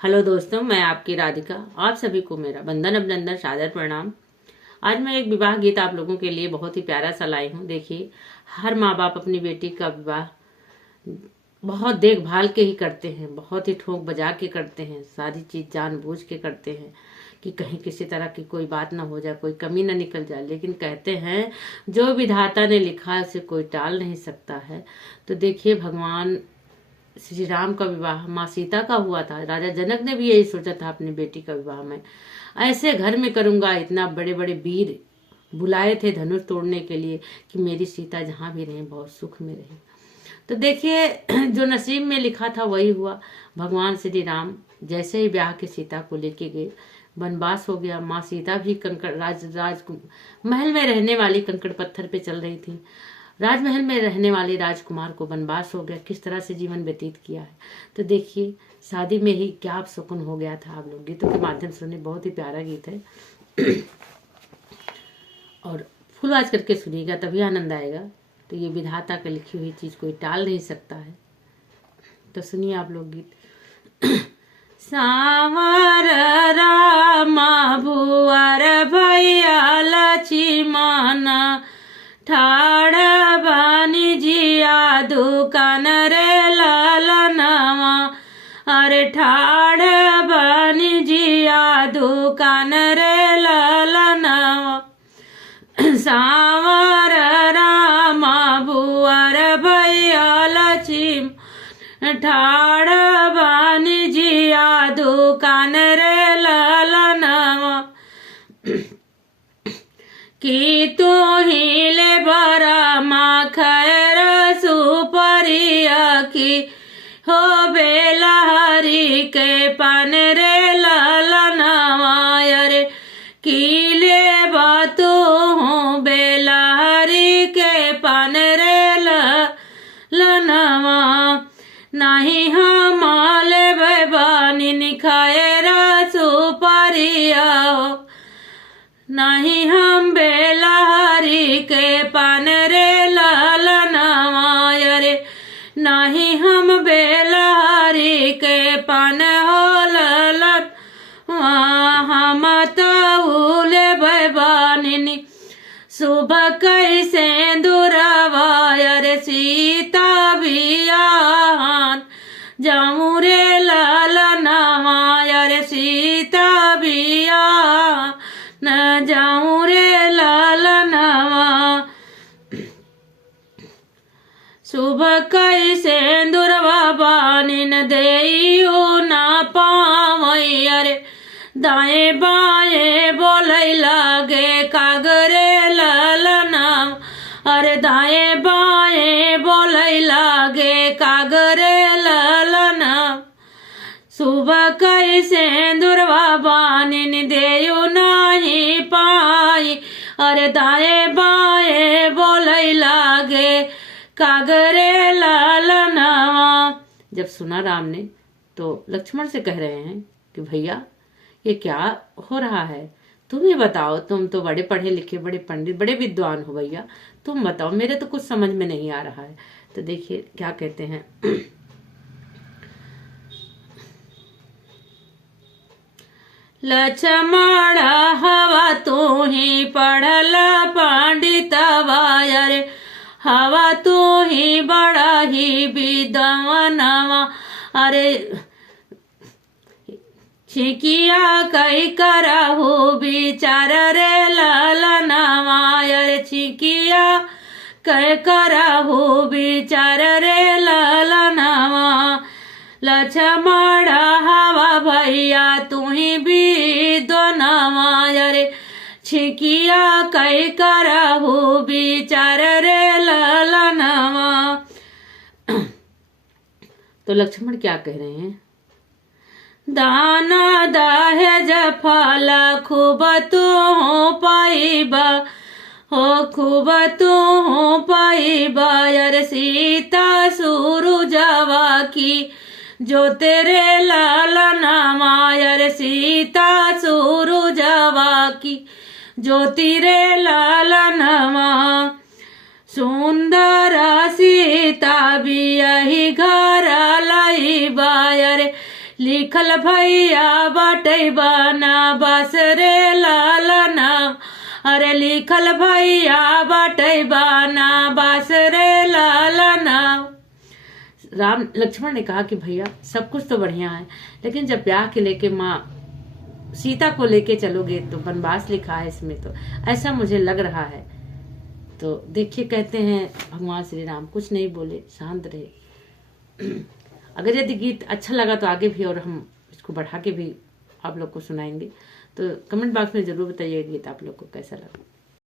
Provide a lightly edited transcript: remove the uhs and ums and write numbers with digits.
Hello दोस्तों, मैं आपकी राधिका। आप सभी को मेरा बंधन अभिनंदन सादर प्रणाम। आज मैं एक विवाह गीत आप लोगों के लिए बहुत ही प्यारा सा लाई हूँ। देखिए, हर माँ बाप अपनी बेटी का विवाह बहुत देखभाल के ही करते हैं, बहुत ही ठोक बजा के करते हैं, सारी चीज जानबूझ के करते हैं कि कहीं किसी तरह की कोई बात ना हो जाए, कोई कमी ना निकल जाए। लेकिन कहते हैं जो विधाता ने लिखा है उसे कोई टाल नहीं सकता है। तो देखिए, भगवान श्री राम का विवाह माँ सीता का हुआ था। राजा जनक ने भी यही सोचा था अपनी बेटी का विवाह में ऐसे घर में करूंगा। इतना बड़े बड़े वीर बुलाए थे धनुष तोड़ने के लिए कि मेरी सीता जहाँ भी रहे बहुत सुख में रहे। तो देखिए, जो नसीब में लिखा था वही हुआ। भगवान श्री राम जैसे ही ब्याह के सीता को लेके गए, वनवास हो गया। माँ सीता भी कंकड़ राज महल में रहने वाली कंकड़ पत्थर पे चल रही थी। राजमहल में रहने वाले राजकुमार को वनवास हो गया। किस तरह से जीवन व्यतीत किया है, तो देखिए शादी में ही क्या अपशकुन हो गया था। आप लोग गीतों के माध्यम से सुने, बहुत ही प्यारा गीत है और फुल आवाज करके सुनिएगा तभी आनंद आएगा। तो ये विधाता का लिखी हुई चीज कोई टाल नहीं सकता है। तो सुनिए आप लोग गीत। सावर रामा भुआर भैया लक्ष्मण ठाड़ बानी जिया दुकान रे ललनवा। अरे ठाड़ बानी जिया दुकान रे ललनवा। सावर रामा भुआर भैया लक्ष्मण ठाड़ बानी जिया दुकान रे ललनवा। कि तू ही ले बरा मा खैर सुपरिया की हो बेलहरी के पान रे ललनवा। अरे की ले बातू हो बेलहरी के पान रे ललनवा। नहीं हम ले बानी निखाए सुपरिया हो। नहीं हम बेलहरी के पान रे ललनवा। अरे नहीं हम बेलहरी के पान हो ललनवा। हम तौले बैबानी सुबह कैसे दुरावा। अरे सीता बियान जाऊं रे ललनवा। अरे सीता बियान न जाऊं रे ललनवा। सुबह कैसे दुर्वा बानी न देइयो ना पावई। अरे दाएं बाएं बोलै लागे कागरे ललनवा। अरे दाएं बाएं बोलै लागे कागरे ललनवा। सुबह कैसे दुर्वा बानी देयु नहीं पाई। अरे दाएं बाएं बोलै लागे कागरे ललनवा। जब सुना राम ने तो लक्ष्मण से कह रहे हैं कि भैया ये क्या हो रहा है, तुम ही बताओ। तुम तो बड़े पढ़े लिखे, बड़े पंडित, बड़े विद्वान हो भैया, तुम बताओ, मेरे तो कुछ समझ में नहीं आ रहा है। तो देखिए क्या कहते हैं। लक्ष्मण हवा तू ही पढ़ल पंडितवा। अरे हवा तू ही बड़ा ही विद्वानवा। अरे छिकिया कई करहु विचार रे ललनवा। अरे छिकिया कई करहु विचार रे ललनवा। लक्ष्मण हवा भैया तू ही विद्वानवा। अरे छिकिया कई करहु विचार रे ललनवा। तो लक्ष्मण क्या कह रहे हैं। दाना दहेज फल खूब तू पाइबा हो, खूब तू पाइबा। अरे सीता सूरजवा की जो तेरे ललनवा। अरे सीता सूरजवा की जो तेरे ललनवा। सुंदर सीता भी यही घर लाई बायर लिखल भैया बाटे बना बस रे लाला नाम, अरे लिखल भैया बाटे बना बस रे लाला नाम। राम लक्ष्मण ने कहा कि भैया सब कुछ तो बढ़िया है, लेकिन जब ब्याह के लेके माँ सीता को लेके चलोगे तो वनवास लिखा है इसमें, तो ऐसा मुझे लग रहा है। तो देखिए, कहते हैं भगवान श्री राम कुछ नहीं बोले, शांत रहे। अगर यदि गीत अच्छा लगा तो आगे भी और हम इसको बढ़ा के भी आप लोग को सुनाएंगे। तो कमेंट बॉक्स में जरूर बताइए गीत आप लोग को कैसा लगा।